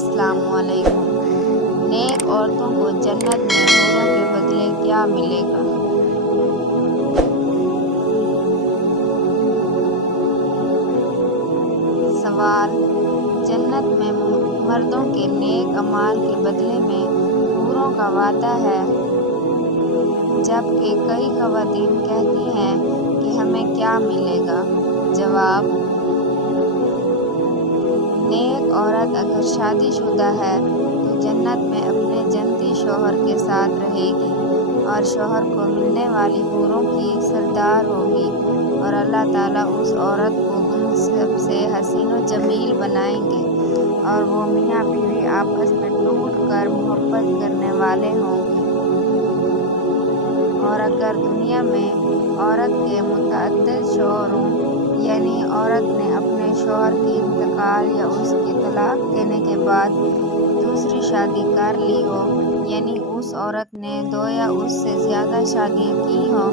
السلام علیکم۔ نیک عورتوں کو جنت میں حوروں کے بدلے کیا ملے گا؟ سوال: جنت میں مردوں کے نیک اعمال کے بدلے میں حوروں کا وعدہ ہے، جبکہ کئی خواتین کہتی ہیں کہ ہمیں کیا ملے گا؟ جواب: نیک عورت اگر شادی شدہ ہے تو جنت میں اپنے جنتی شوہر کے ساتھ رہے گی اور شوہر کو ملنے والی حوروں کی سردار ہوگی، اور اللہ تعالیٰ اس عورت کو ان سب سے حسین و جمیل بنائیں گے اور وہ میاں بیوی آپس میں ٹوٹ کر محبت کرنے والے ہوں گے۔ اور اگر دنیا میں عورت کے متعدد شوہر ہوں، یعنی عورت نے اپنے شوہر کے انتقال یا اس کے طلاق دینے کے بعد دوسری شادی کر لی ہو، یعنی اس عورت نے 2 یا اس سے زیادہ شادیاں کی ہوں،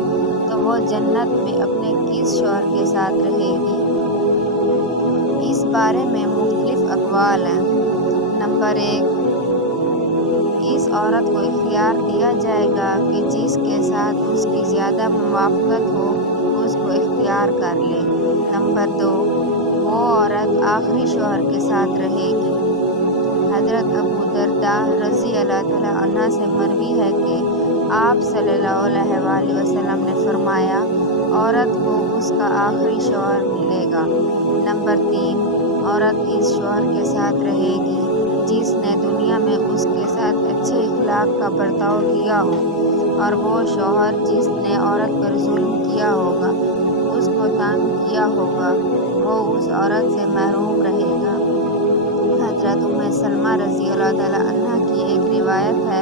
تو وہ جنت میں اپنے کس شوہر کے ساتھ رہے گی؟ اس بارے میں مختلف اقوال ہیں۔ نمبر 1، اس عورت کو اختیار دیا جائے گا کہ جس کے ساتھ اس کی زیادہ موافقت ہو اس کو اختیار کر لے۔ نمبر 2، وہ عورت آخری شوہر کے ساتھ رہے گی۔ حضرت ابو درداء رضی اللہ تعالیٰ عنہ سے مروی ہے کہ آپ صلی اللہ علیہ وآلہ وسلم نے فرمایا، عورت کو اس کا آخری شوہر ملے گا۔ نمبر 3، عورت اس شوہر کے ساتھ رہے گی جس نے دنیا میں اس کے ساتھ اچھے اخلاق کا برتاؤ کیا ہو، اور وہ شوہر جس نے عورت پر ظلم کیا ہوگا، اس کو تنگ کیا ہوگا، وہ اس عورت سے محروم رہے گا۔ حضرت ام سلمہ رضی اللہ تعالیٰ عنہ کی ایک روایت ہے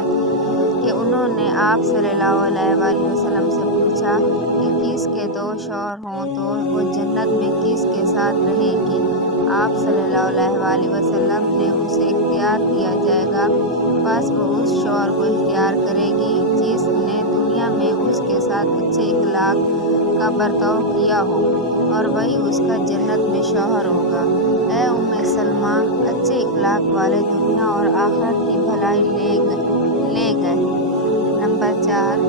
کہ انہوں نے آپ صلی اللہ علیہ وآلہ وسلم سے پوچھا کہ کس کے 2 شوہر ہوں تو وہ جنت میں کس کے ساتھ رہے گی؟ آپ صلی اللہ علیہ وآلہ وسلم نے اسے اختیار دیا جائے گا، بس وہ اس شوہر کو اختیار کرے گی جس نے دنیا میں اس کے ساتھ اچھے اخلاق کا برتاؤ کیا ہو، اور وہی اس کا جنت میں شوہر ہوگا۔ اے ام سلمہ، اچھے اخلاق والے دنیا اور آخرت کی بھلائی لے گئے۔ نمبر 4،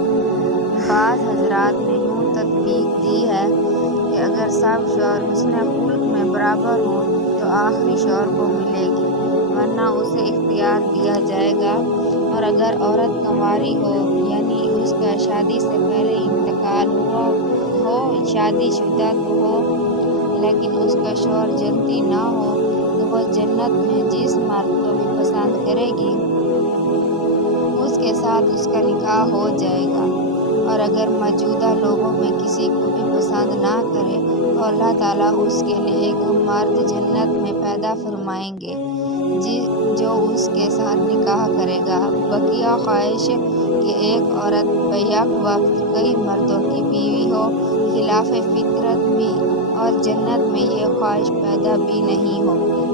بعض حضرات نے یوں تطبیق دی ہے کہ اگر سب شوہر حسن خلق میں برابر ہوں تو آخری شوہر کو ملے گی، ورنہ اسے اختیار دیا جائے گا، اور اگر عورت کنواری ہو، یعنی اس کا شادی سے پہلے انتقال ہوا ہو، شادی شدہ تو ہو لیکن اس کا شوہر جنتی نہ ہو، تو وہ جنت میں جس مرد کو بھی پسند کرے گی اس کے ساتھ اس کا نکاح ہو جائے گا، اور اگر موجودہ لوگوں میں کسی کو بھی پسند نہ کرے تو اللہ تعالیٰ اس کے لیے ایک مرد جنت میں پیدا فرمائیں گے جو اس کے ساتھ نکاح کرے گا۔ بقیہ خواہش کہ ایک عورت بیک وقت کئی مردوں کی بیوی ہو خلاف فطرت بھی، اور جنت میں یہ خواہش پیدا بھی نہیں ہوگی۔